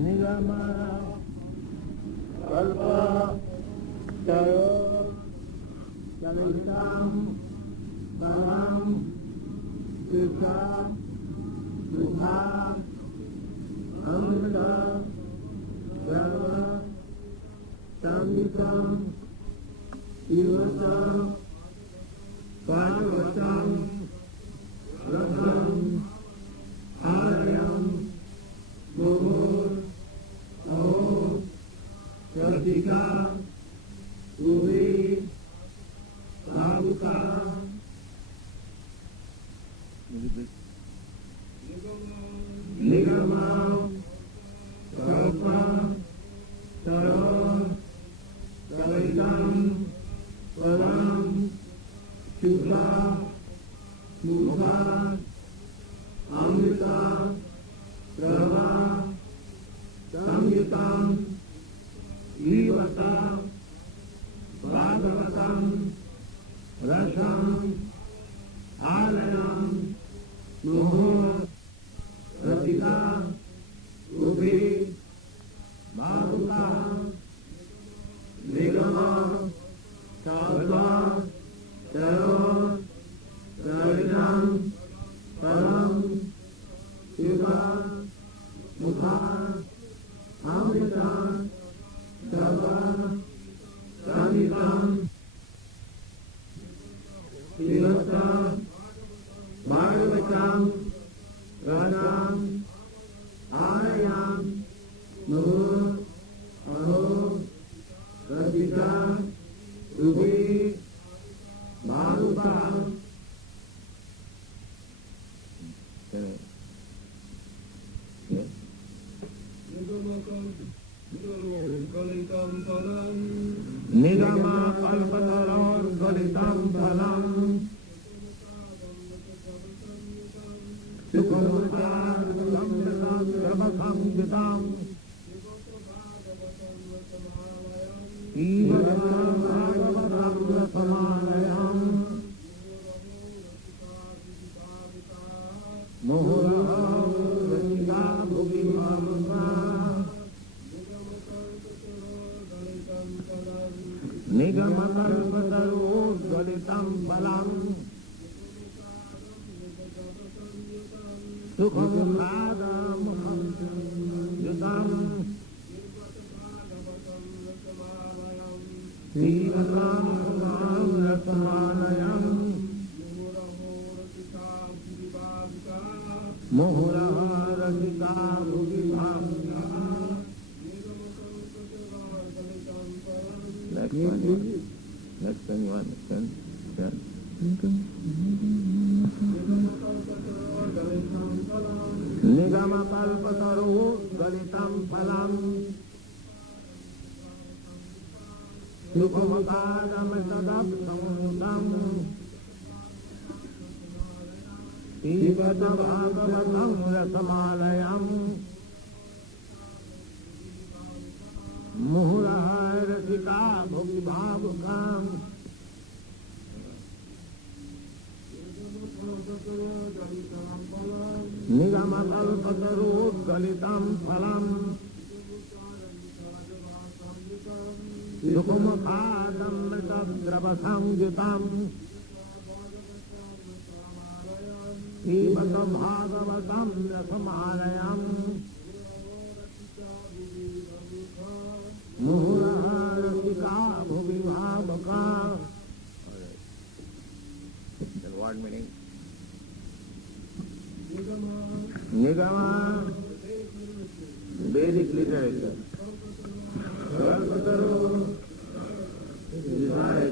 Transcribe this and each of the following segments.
Nigama Kalpa Jaya Jalitam Baram Sisa Duha Amrita Sarva Samhitam Ivatam Pajavatam Ratham Arayam Muhur Aho Pratika Uri Savuka Nigama Kalpa Taro Kalitam Param Shukla Mukha Amrita Sarva Samyutam Ivata Bhagavatam Rasam Alayam Muhur Ratika Ubi Bhavuka Nigama Kalpa Taro Kalitam Param Shukla Mukha Amrita Sarva Samhitam Ivata Bhagavatam Rasam Alayam Muhur Aho Pratika Ubi Bhavuka Nigama Kalpataror Galitam Phalam Sukhamutar Samritam Rabhakam Jitam Ivatam Bhagavatam Rathamanayam Muhuraham Ratika Bhugi Bhavuka Nigama Kalpataru Galitam Phalam Sukhamukadam Yutam Ivatam Rathamanayam Muhuraha Ratika Bhugi Bhavuka. Next one you understand? Yeah. Nigama Kalpataru Galitam Phalam Sukhamakadam Sadap Samudam Ivata Bhagavatam Rasamalayam Muhuraha Ratika Bhugi Bhavukam Nigama Kalpataru Galitam Phalam Sukhamakadam Sadrabhasam Jutam Ivata Bhagavatam Rasamalayam Muhuraha Ratika Bhugi Bhavuka. Then what meaning? Nigama, Vedic literature. Kalpataru, desire.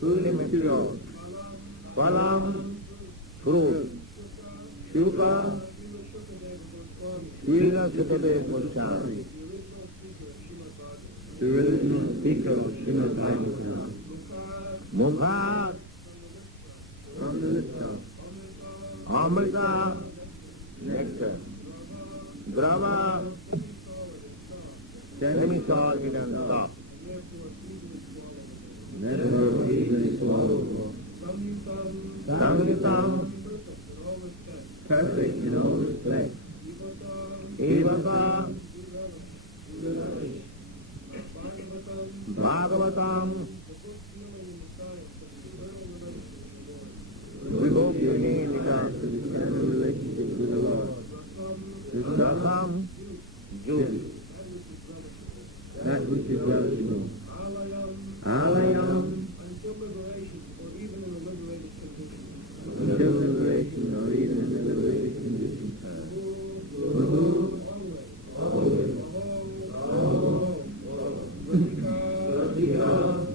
Fully material. Phalam, fruit. Shuka, Srila Sukadeva Goswami, the original speaker of Srimad Bhagavatam. Mukha, from the lips of Amrita, nectar. Brahma, semi-solid and soft. Never easily swallowed. in all respects. Evata Bhagavatam Vibhokti to the eternal relationship with the Lord. Rasam Juice, that which is relishable. Alayam, until liberation or even in the liberated condition. Always.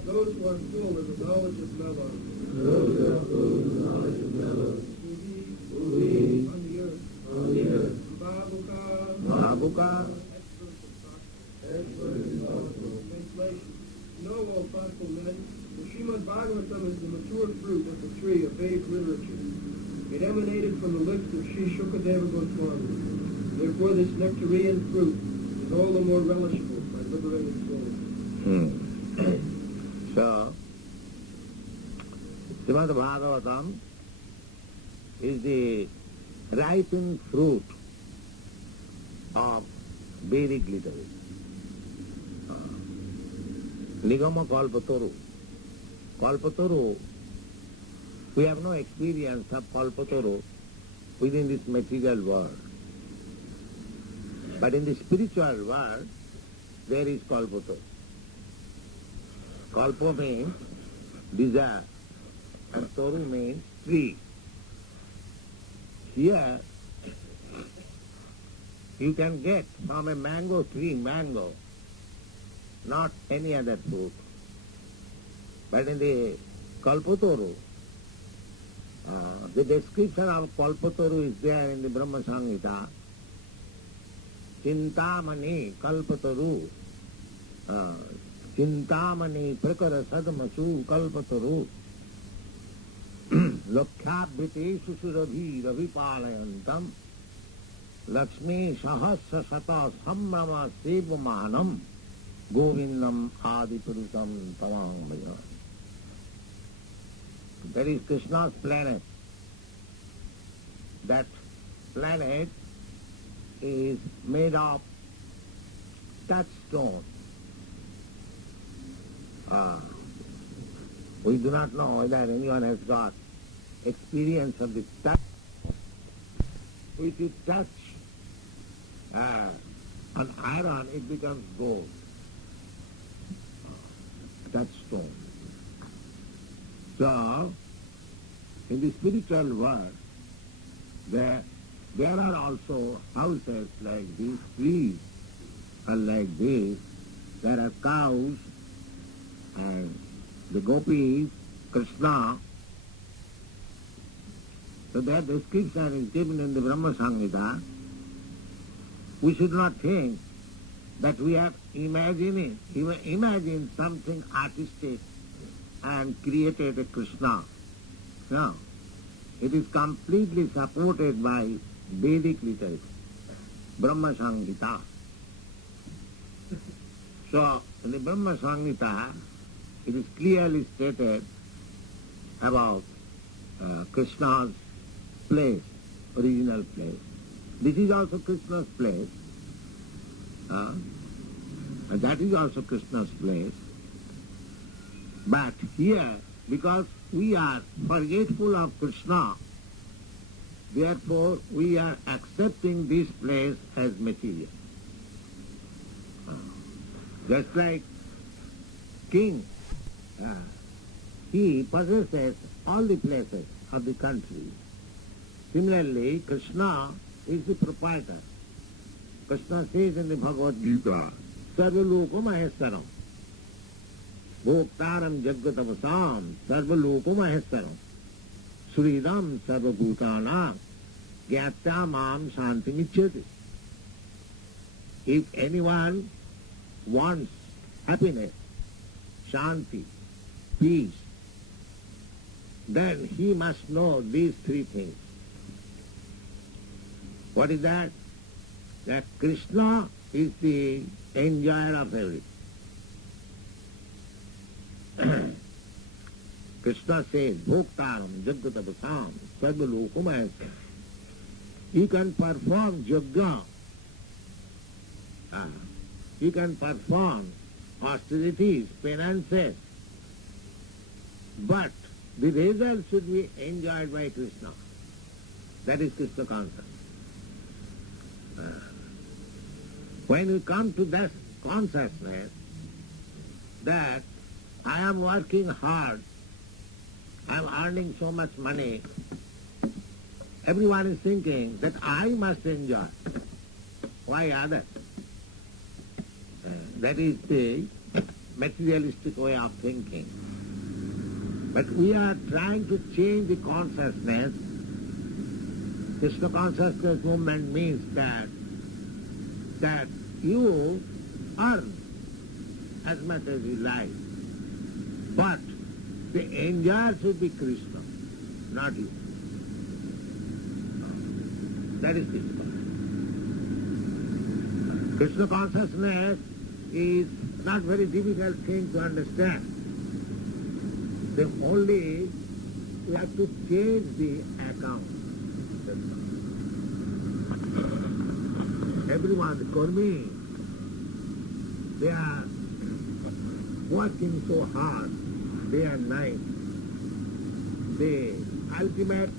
Those who are full of the knowledge of Mela, Those who are full of the knowledge of Mela, who live on the earth. Mahabuka, Translation. Know, O thoughtful men, the Srimad Bhagavatam is the mature fruit of the tree of Vedic literature. It emanated from the lips of Sri Shukadeva Goswami. Therefore this nectarian fruit is all the more relishable by liberated souls. So, Srimad Bhagavatam is the ripened fruit of Vedic literature. Nigama Kalpataru. Kalpataru, we have no experience of Kalpataru within this material world. But in the spiritual world, there is Kalpataru. Kalpa means desire, and Taru means tree. Here, you can get from a mango tree mango, not any other fruit. But in the Kalpataru, the description of Kalpataru is there in the Brahma Samhita. Chintamani Kalpataru, Chintamani Prakara Sadamasu Kalpataru, Lokhyabhriti Susurabhi Ravipalayantam, Lakshmi Sahasra Sata Sambrama Sevamanam, Govindam Adipurusham Tamangmaya. That is Krishna's planet. That planet is made of touchstone. We do not know whether anyone has got experience of the touch. If you touch an iron, it becomes gold. Touchstone. So, in the spiritual world, there are also houses like this, trees are like this. There are cows and the gopis, Krishna. So their description is given in the Brahma Samhita. We should not think that we have imagined something artistic and created a Krishna. No. It is completely supported by Vedic literature, Brahma Samhita. So, in the Brahma Samhita, it is clearly stated about Krishna's place, original place. This is also Krishna's place. And that is also Krishna's place. But here, because we are forgetful of Krishna, therefore we are accepting this place as material. Just like king, he possesses all the places of the country. Similarly, Krishna is the proprietor. Krishna says in the Bhagavad Gita, Sarva-loka maheshwaram, bhoktaram jagatavasam, sarva-loka maheshwaram, suridam sarva-bhutanam, gyatya mam shantim-icchati. If anyone wants happiness, shanti, peace, then he must know these three things. What is that? That Krishna is the enjoyer of everything. Krishna says, Bhoktaram Jagatapasam Sarva-loka maheshwaram. You can perform yoga. You can perform austerities, penances. But the result should be enjoyed by Krishna. That is Krishna consciousness. When you come to that consciousness that I am working hard, I am earning so much money, everyone is thinking that I must enjoy. Why others? That is the materialistic way of thinking. But we are trying to change the consciousness. Krishna consciousness movement means that you earn as much as you like, but the enjoyer should be Krishna, not you. That is Krishna. Krishna consciousness is not very difficult thing to understand. The only we have to change the account. Everyone, the Kurmi, they are working so hard day and night. The ultimate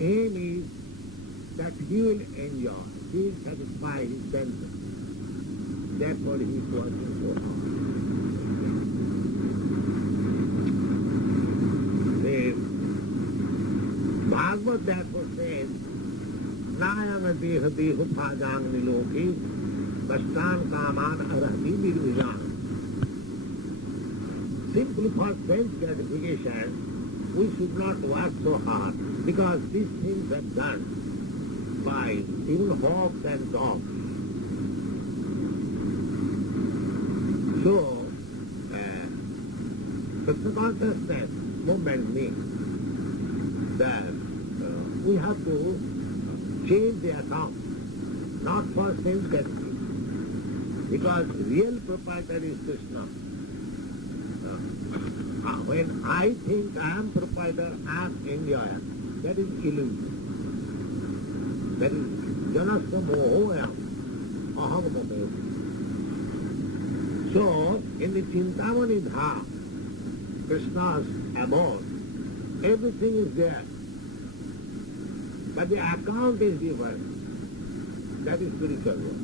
aim is that he will enjoy, he will satisfy his senses. Therefore he is working so hard. The Bhagavad therefore says, Nayam deha deha phajang niloki kastan kaman arati virvijan. Simply for sense gratification, we should not work so hard, because these things are done by even hogs and dogs. So, Krishna consciousness movement means that we have to change the account, not for sense gratification, because real proprietor is Krishna. When I think I am proprietor, I am enjoyer, that is illusion. That is janasya mohoyam aham mohoyam. So, in the Chintamani Dham, Krishna's abode, everything is there. But the account is different. That is spiritual world.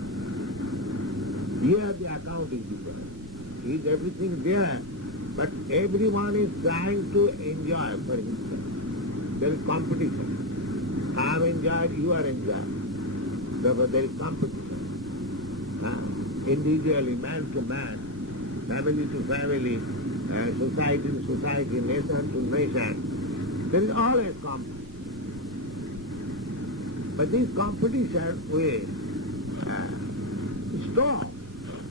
Here the account is different. Is everything there, but everyone is trying to enjoy for himself. There is competition. I have enjoyed, you are enjoyed. Therefore there is competition. Individually, man to man, family to family, society to society, nation to nation. There is always competition. But this competition will stop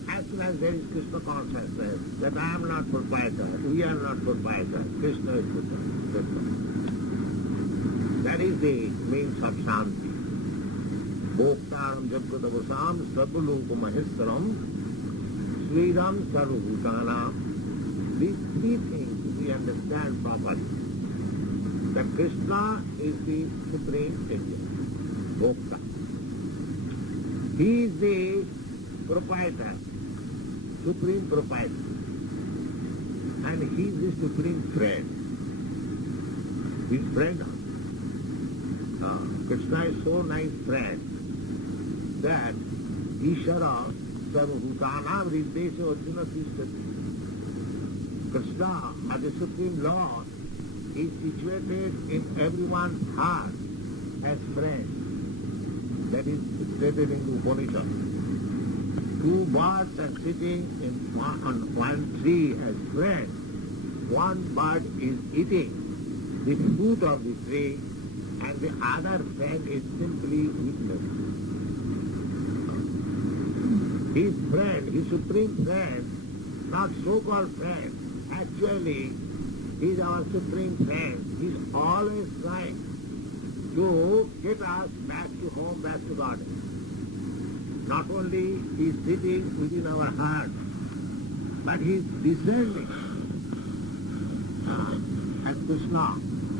as soon as there is Krishna consciousness, that I am not proprietor, we are not proprietor, Krishna is proprietor. That is the means of Shanti. Bhoktaram Jaggatavasam Sarvaloka Maheshwaram Sriram Sarvabhutanam. These three things we understand properly. That Krishna is the supreme agent, Bhokta. He is the proprietor, supreme proprietor. And he is the supreme friend. His friend. Krishna is so nice friend that Ishara Sarvabhutanam Riddesha Arjuna Tishtati. Krishna, as the Supreme Lord, is situated in everyone's heart as friend. That is stated in the Upanishad. Two birds are sitting on one tree as friends. One bird is eating the fruit of the tree, and the other friend is simply witness. His friend, his supreme friend, not so-called friend, actually he is our supreme friend. He is always trying to get us back to home, back to God. Not only he is sitting within our heart, but he is descending as Krishna.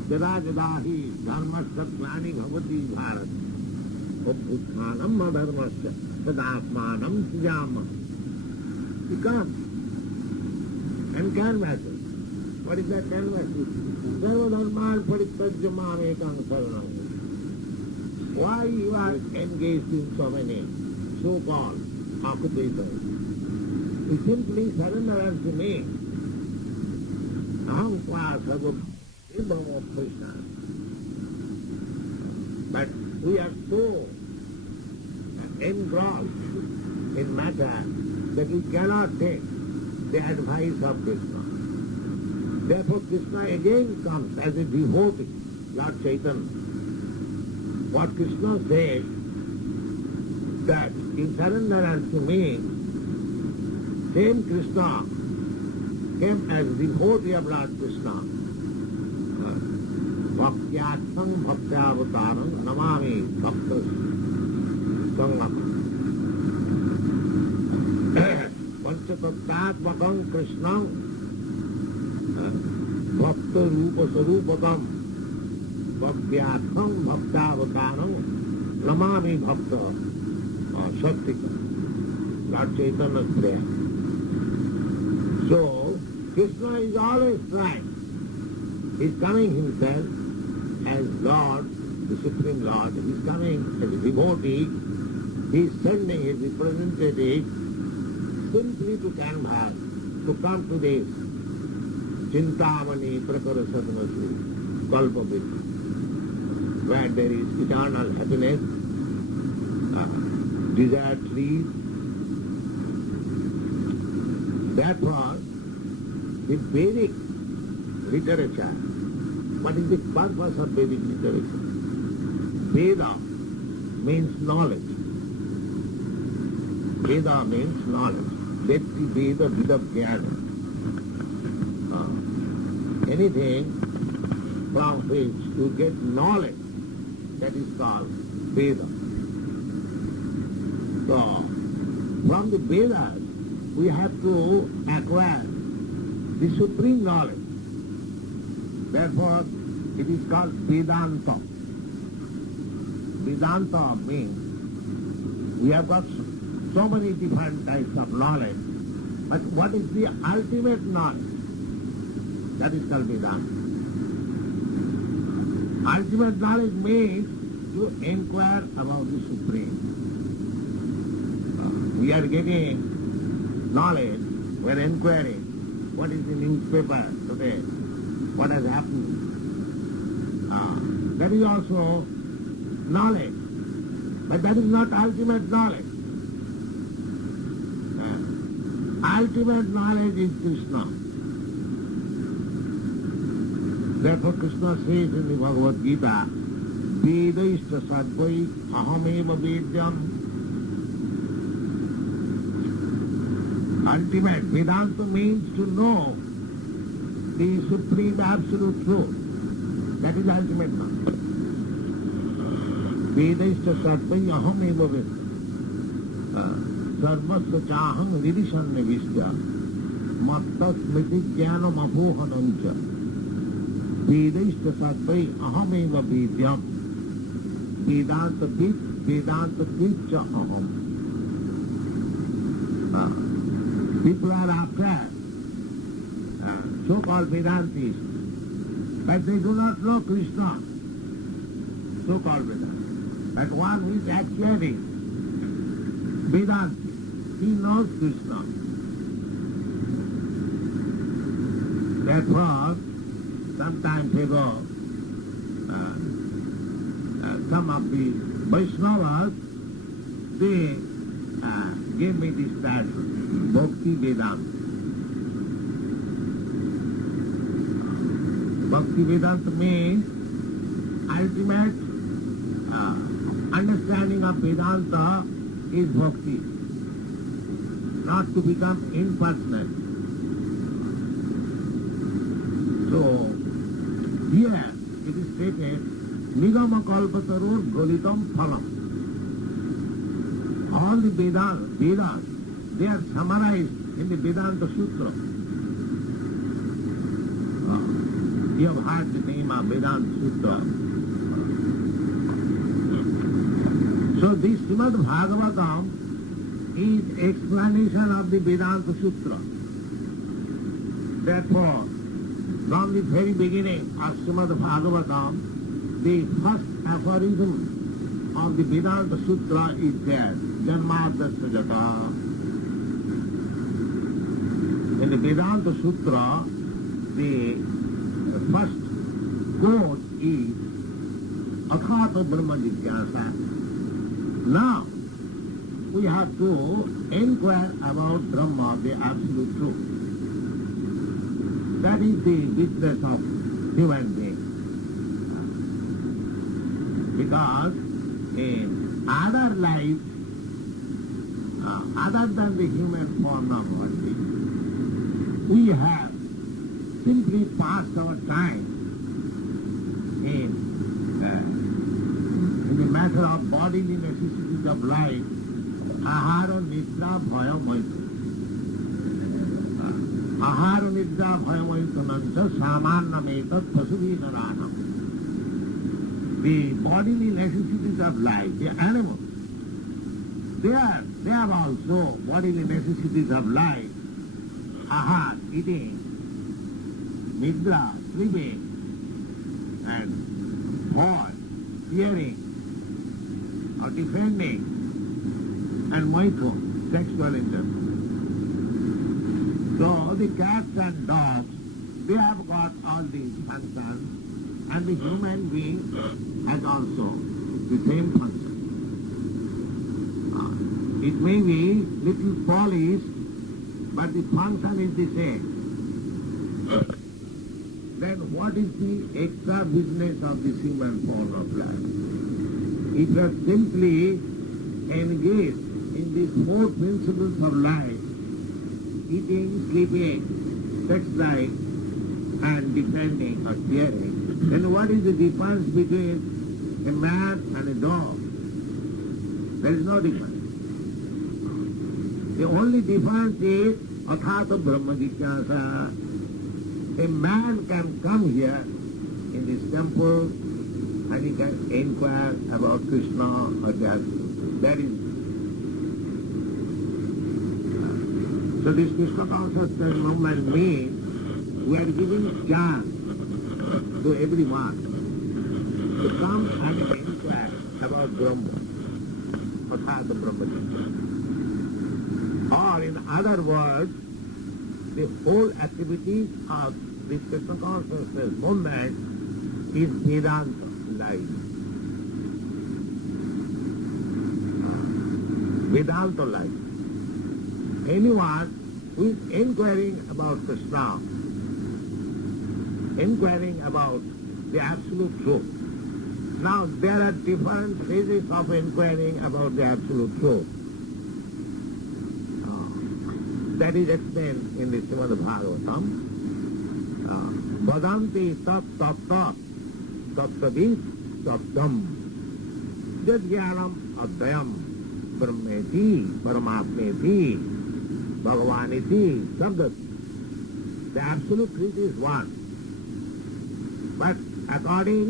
Jada jada hi dharmasya glani bhavati bharat. Obhuthanam adharmasya tadapmanam sijama. He comes and canvasses. What is that canvas? Sarvadharman parityajyamam ekam saranam. Why you are engaged in so many so-called occupations? You simply surrender unto me. Aham kvasava ibam of Krishna. But we are so engrossed in matter that we cannot take the advice of Krishna. Therefore Krishna again comes as a devotee, Lord Chaitanya. What Krishna says, that you surrender unto me, same Krishna came as devotee of Lord Krishna. Bhaktyatmam bhaktyavataram namami bhaktas sangam. Panchatattvatmakam Krishnam bhakta rupa sarupakam bhaktyatmam bhaktavataram namami bhakta sattikam. Lord Chaitanya's prayer. So, Krishna is always trying. He is coming himself as Lord, the Supreme Lord. He is coming as a devotee. He is sending his representative simply to canvas, to come to this Chintamani Prakara Sadhanasri, Kalpavita, where there is eternal happiness, desired trees. Therefore, the Vedic literature, what is the purpose of Vedic literature? Veda means knowledge. Veda means knowledge. Detti Veda Vidabhyana. Anything from which you get knowledge, that is called Veda. So, from the Vedas, we have to acquire the supreme knowledge. Therefore, it is called Vedanta. Vedanta means we have got so many different types of knowledge, but what is the ultimate knowledge? That is called Vedanta. Ultimate knowledge means to inquire about the Supreme. We are getting knowledge, we are inquiring what is the newspaper today, what has happened. That is also knowledge, but that is not ultimate knowledge. Ultimate knowledge is Krishna. Therefore Krishna says in the Bhagavad Gita, Vedaishta sadvai ahameva vedyam. Ultimate Vedanta means to know the supreme absolute truth. That is ultimate knowledge. Vedaishta sadvai ahameva vedyam. Sarvasya chaham virishanne vishya matta smriti jnanam apohanancha. Vedaishta sadvai ahameva vedyam. Vedanta vidcha aham. People are after so-called Vedantis, but they do not know Krishna, so-called Vedantis. But one who is actually Vedanti, he knows Krishna. Therefore, some time ago, some of the Vaishnavas, they gave me this title, Bhakti Vedanta. Bhakti Vedanta means ultimate understanding of Vedanta is bhakti, not to become impersonal. So, here it is stated, Nigama Kalpatarur Golitam Phalam. All the Vedas, they are summarized in the Vedanta Sutra. You have heard the name of Vedanta Sutra. So this Srimad Bhagavatam is explanation of the Vedanta Sutra. Therefore, from the very beginning of Srimad Bhagavatam, the first aphorism of the Vedanta Sutra is there, Janmadasya Jata. In the Vedanta Sutra, the first quote is Athata Brahma Jigyasa. Now, we have to inquire about Brahma, the absolute truth. That is the business of human being. Because in other lives, other than the human form of body, we have simply passed our time in the matter of bodily necessities of life, ahara, nidra, bhaya, maita. Ahara, nidra, bhaya, maita, nancha, samanna, metat, pasuvina, ranam. The bodily necessities of life, the animals, they have also bodily necessities of life. Ahar, eating, nidra, sleeping, and fall, hearing, or defending, and maitho, sexual intercourse. So the cats and dogs, they have got all these functions, and the human being has also the same function. It may be little polished, but the function is the same. Then what is the extra business of this human form of life? It was simply engaged in these four principles of life: eating, sleeping, sex life, and defending or fearing. Then what is the difference between a man and a dog? There is no difference. The only difference is Athata Brahma Jigyasa. A man can come here in this temple and he can inquire about Krishna or just that is. So this Krishna consciousness movement means we are giving chance to everyone to come and inquire about Brahma, Athata Brahma Jigyasa. Or in other words, the whole activity of this Krishna consciousness movement is Vedanta life. Vedanta life. Anyone who is inquiring about Krishna, inquiring about the absolute truth. Now there are different phases of inquiring about the absolute truth. That is explained in the Srimad Bhagavatam. Vadanti tat tat tat tattavis tattam jadjnanam adhyam brahmeti paramatmeti bhagavaniti sabdat. The absolute truth is one. But according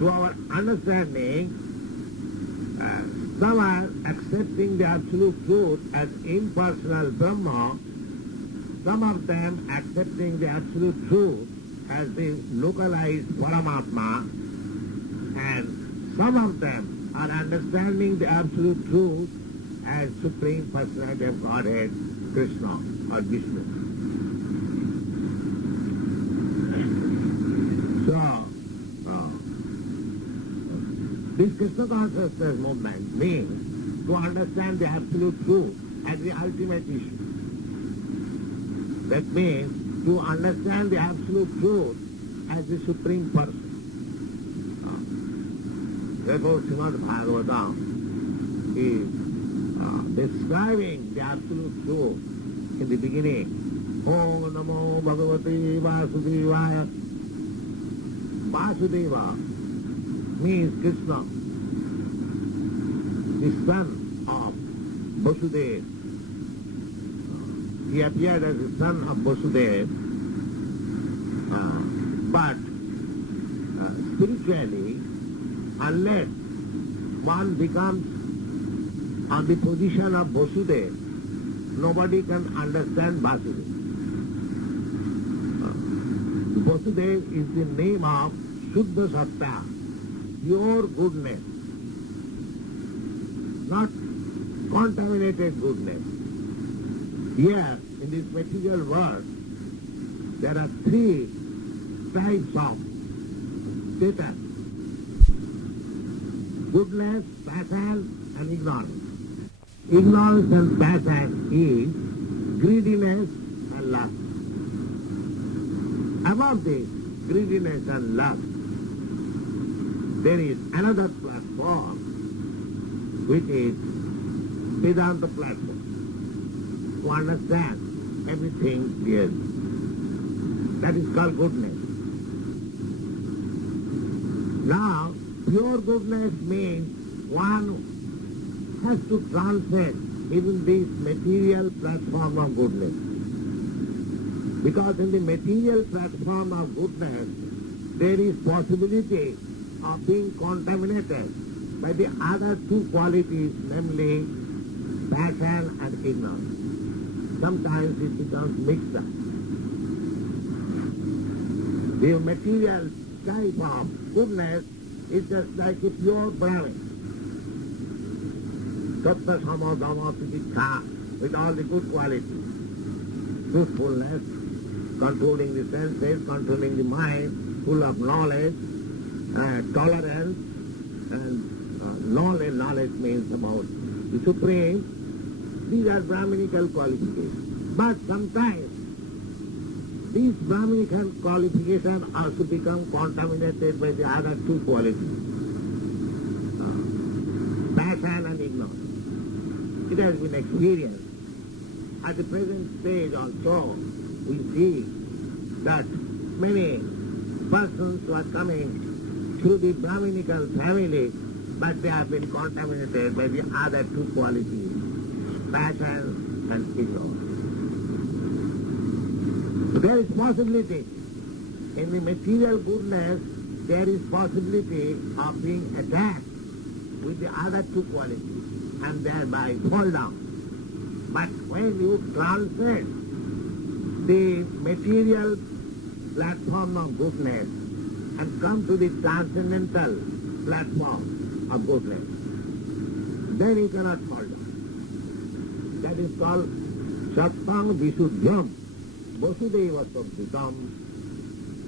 to our understanding, some are accepting the absolute truth as impersonal Brahma, some of them accepting the absolute truth as the localized Paramatma, and some of them are understanding the absolute truth as Supreme Personality of Godhead, Krishna or Vishnu. So, this Krishna consciousness movement means to understand the absolute truth as the ultimate issue. That means to understand the absolute truth as the Supreme Person. Therefore, Srimad Bhagavatam is describing the absolute truth in the beginning. Om Namo Bhagavate Vasudevaya. Vasudeva means Krishna, the son of Vasudeva. He appeared as the son of Vasudeva, but spiritually, unless one becomes on the position of Vasudeva, nobody can understand Vasudeva. Vasudeva is the name of Shuddha Sattva, pure goodness, not contaminated goodness. Here, in this material world, there are three types of Satan: goodness, passion, and ignorance. Ignorance and passion is greediness and lust. Above this greediness and lust, there is another platform, which is Vedanta platform, to understand everything clearly. That is called goodness. Now, pure goodness means one has to transcend even this material platform of goodness. Because in the material platform of goodness, there is possibility of being contaminated by the other two qualities, namely passion and ignorance. Sometimes it becomes mixed up. The material type of goodness is just like a pure Brahmin. Sattva, Sama, Dhamma, Titikha, with all the good qualities. Truthfulness, controlling the senses, controlling the mind, full of knowledge, tolerance, and knowledge means about the Supreme. These are Brahminical qualifications. But sometimes these Brahminical qualifications also become contaminated by the other two qualities, passion and ignorance. It has been experienced. At the present stage also, we see that many persons who are coming through the Brahminical family, but they have been contaminated by the other two qualities, passion and ignorance. So there is possibility. In the material goodness, there is possibility of being attacked with the other two qualities and thereby fall down. But when you transcend the material platform of goodness and come to the transcendental platform of goodness, then you cannot fall down. That is called Sattvam Visuddhyam. Vasudeva Sattvam.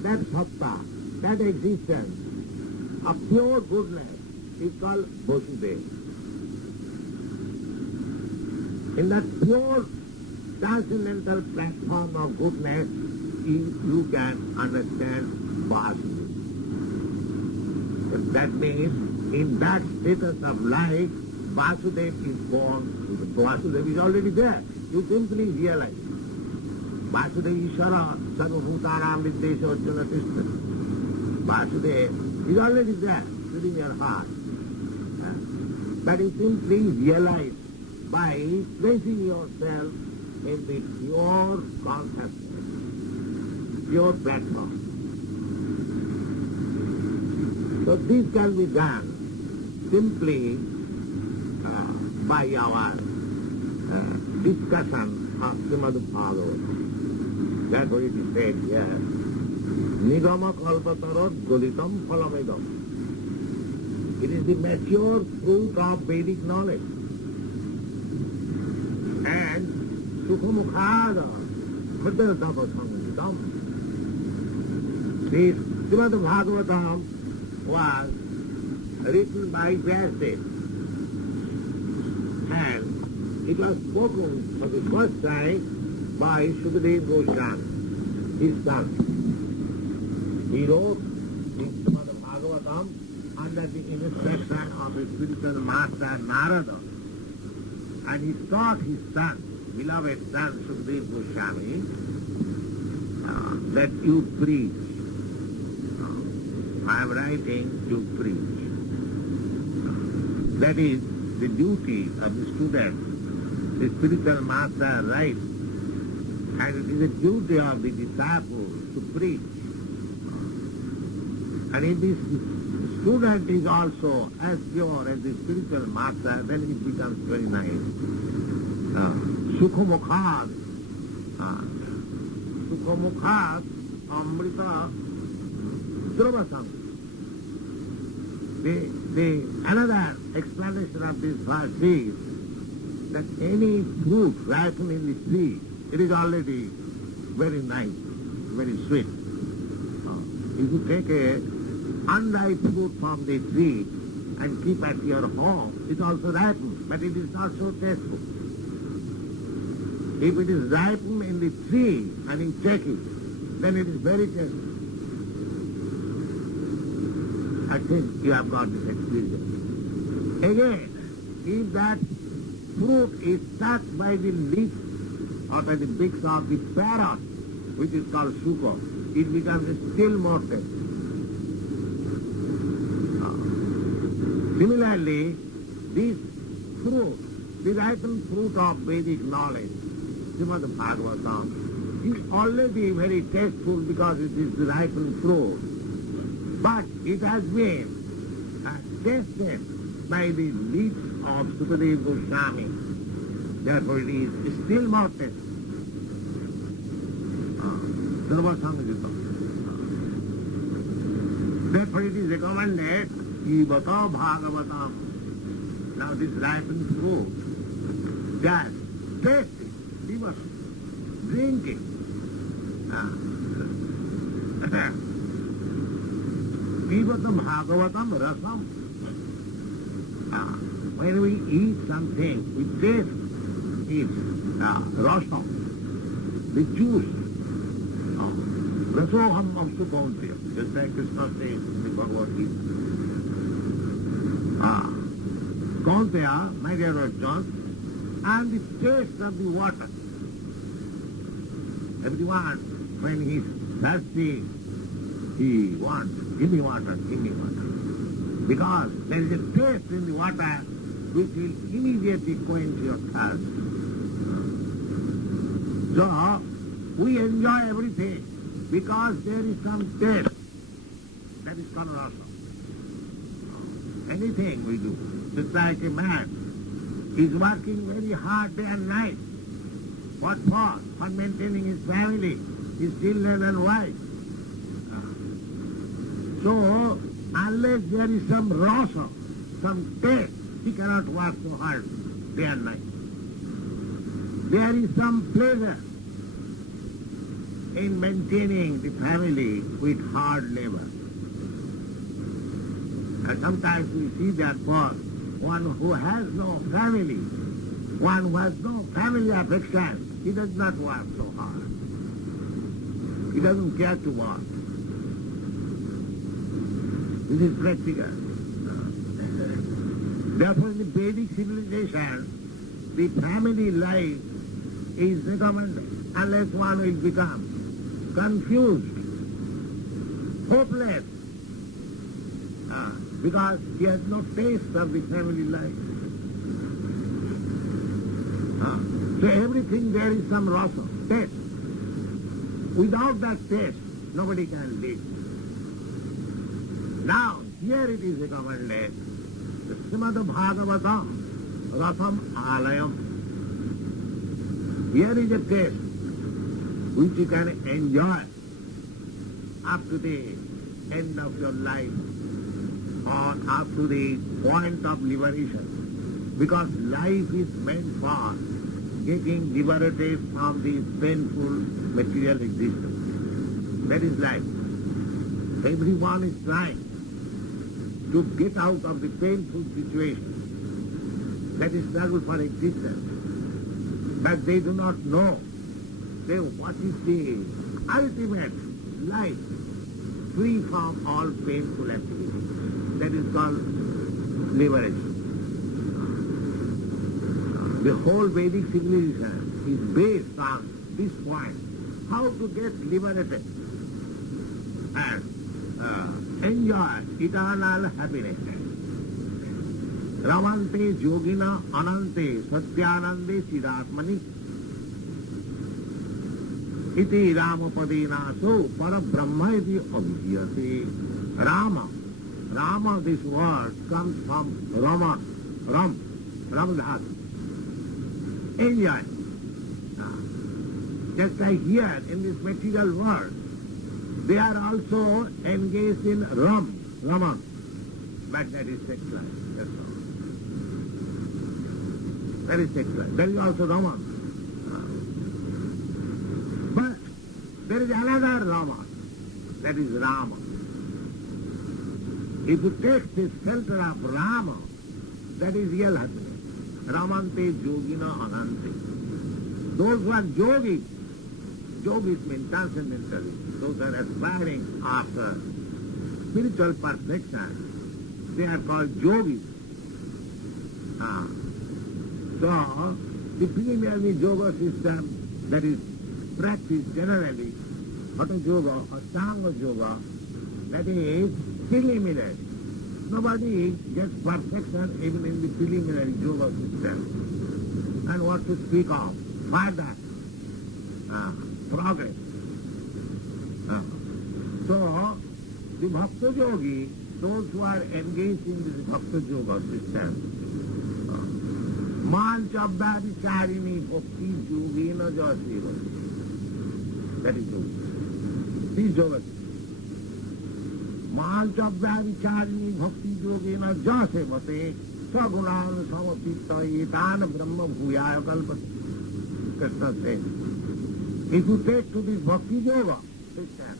That sattva, that existence of pure goodness is called Vasudeva. In that pure transcendental platform of goodness, you can understand Vasudeva. But that means, in that status of life, Vasudeva is born. Vasudeva is already there. You simply realize. Vasudeva Ishvara Sarvabhutanam Viddesha Arjuna Tishtha. Vasudeva is already there, within your heart. But you simply realize by placing yourself in the pure consciousness, pure platform. So this can be done simply by our discussion of Srimad Bhagavatam. That's what it is said here. Nigama kalpatarot golitam phalamedam. It is the mature fruit of Vedic knowledge. And sukhamukhada mritatapa samhitam. This Srimad Bhagavatam was written by Vyasadeva. And it was spoken for the first time by Sukadeva Goswami, his son. He wrote the Srimad Bhagavatam under the instruction of his spiritual master Narada. And he taught his son, beloved son Sukadeva Goswami, that you preach. I am writing, you preach. That is the duty of the student. The spiritual master writes, and it is the duty of the disciple to preach. And in this student is also as pure as the spiritual master, then it becomes very nice. Sukhamukhat, Sukhamukhat, Amrita, Dravasam. Another explanation of this verse is that any fruit ripened in the tree, it is already very nice, very sweet. If you take a unripe fruit from the tree and keep at your home, it also ripens, but it is not so tasteful. If it is ripened in the tree and you take it, then it is very tasteful. I think you have got this experience. Again, if that fruit is stuck by the leaf or by the beaks of the parrot, which is called sukha, it becomes still more tasteful. Similarly, this fruit, the ripened fruit of Vedic knowledge, Srimad Bhagavatam, is already very tasteful because it is the ripened fruit. But it has been tasted by the lips of Sukadeva Goswami. Therefore it is still more tasteful. Therefore it is recommended, Ivata Bhagavatam. Now this ripened fruit, just taste it, leave us, drink it. Pivatam Bhagavatam Rasam. When we eat something, we taste its rasam, the juice. Rasoham amstu kaunteya, just like Krishna says in the Bhagavad Gita. Kaunteya, my dear Arjuna, and the taste of the water. Everyone, when he is thirsty, he wants, give me water, give me water. Because there is a taste in the water which will immediately quench your thirst. So, we enjoy everything because there is some taste. That is called rasa. Anything we do. Just like a man is working very hard day and night. What for? For maintaining his family, his children and wife. So, unless there is some rasa, some taste, he cannot work so hard day and night. There is some pleasure in maintaining the family with hard labor. And sometimes we see that for one who has no family, one who has no family affection, he does not work so hard. He doesn't care to work. This is practical. Therefore, in the Vedic civilization, the family life is recommended unless one will become confused, hopeless, because he has no taste of the family life. So everything there is some rasa, taste. Without that taste, nobody can live. Now, here it is recommended, the Srimad Bhagavatam, Rasam Alayam. Here is a taste which you can enjoy up to the end of your life or up to the point of liberation. Because life is meant for getting liberated from the painful material existence. That is life. Everyone is trying to get out of the painful situation. That is struggle for existence. But they do not know what is the ultimate life free from all painful activities. That is called liberation. The whole Vedic civilization is based on this point. How to get liberated and enjoy eternal happiness. Ramante yogina anante satyanande chidatmani iti ramapadena so para brahma iti abhiyate. Rama, Rama, this word, comes from Rama, Ramadas. Enjoy. Just like here, in this material world, they are also engaged in Rama, but that is sex life, that's all. That is sex life. That is also Rama. But there is another Rama, that is Rama. If you take the center of Rama, that is real happiness. Ramante yogina anante. Those who are yogis mean transcendentalists, those who are aspiring after spiritual perfection, they are called yogis. So, the preliminary yoga system that is practiced generally, Hatha yoga, Ashtanga yoga, that is preliminary. Nobody gets perfection even in the preliminary yoga system. And what to speak of? Further progress. So, the Bhakta Yogi, those who are engaged in this Bhakta Yoga system, Manchabbharicharini bhakti yogena jasevati. That is yoga. This yoga. Manchabbharicharini bhakti yogena jasevati sagunan samapita etana brahma bhuyaya kalpati. Krishna says, if you take to this bhakti yoga system,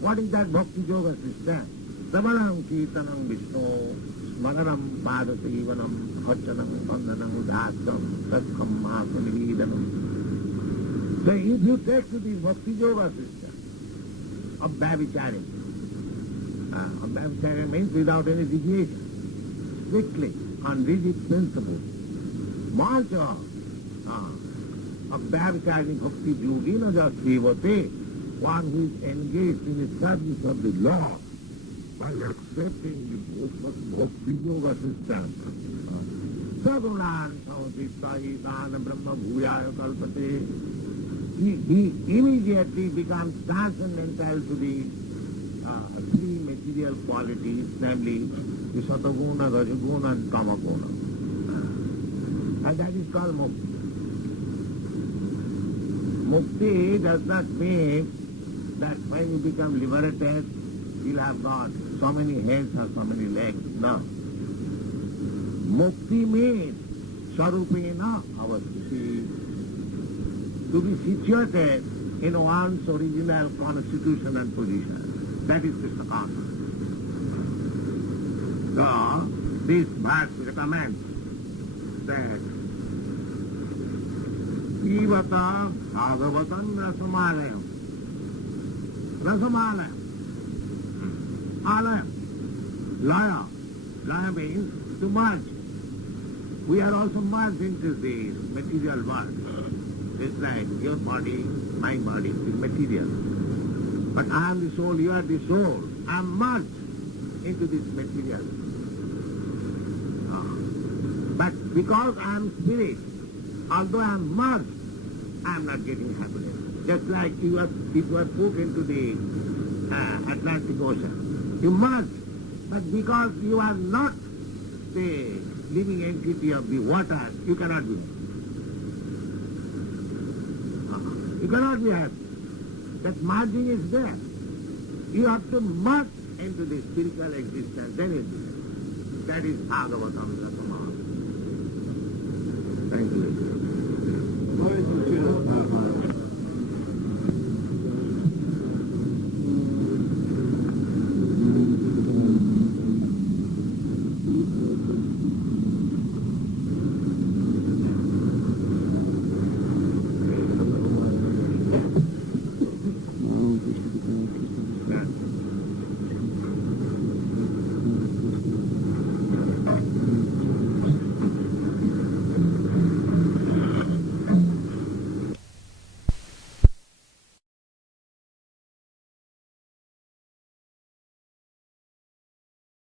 what is that bhakti yoga system? Samanam kirtanam Vishnu, smaranam padasevanam, archanam vandanam udhastam, satkam asanivedanam. So if you take to this bhakti yoga system of Bhavichari means without any deviation, strictly on rigid principles, mantra of Bhavichari bhakti yogena jasevate, one who is engaged in the service of the Lord, by accepting the bhakti yoga system. Sagunan samapita etana brahma bhuyaya kalpate. He immediately becomes transcendental to the three material qualities, namely the sataguna, rajaguna and tamaguna. And that is called mukti. Mukti does not mean that when you become liberated, you'll have got so many heads or so many legs. No. Mukti means sarupena avastiti, to be situated in one's original constitution and position. That is Krishna consciousness. So, this verse recommends that Pivata Bhagavatam Rasamalayam. Rasamalayam. Alayam. Laya. Laya means to merge. We are also merged into this material world. It's like your body, my body is material. But I am the soul, you are the soul. I am merged into this material. But because I am spirit, although I am merged, I am not getting happiness. Just like if you are put into the Atlantic Ocean. You merge, but because you are not the living entity of the water, you cannot be happy. You cannot be happy. That merging is there. You have to merge into the spiritual existence, then it is. That is Bhagavatam Rasamala. Thank you.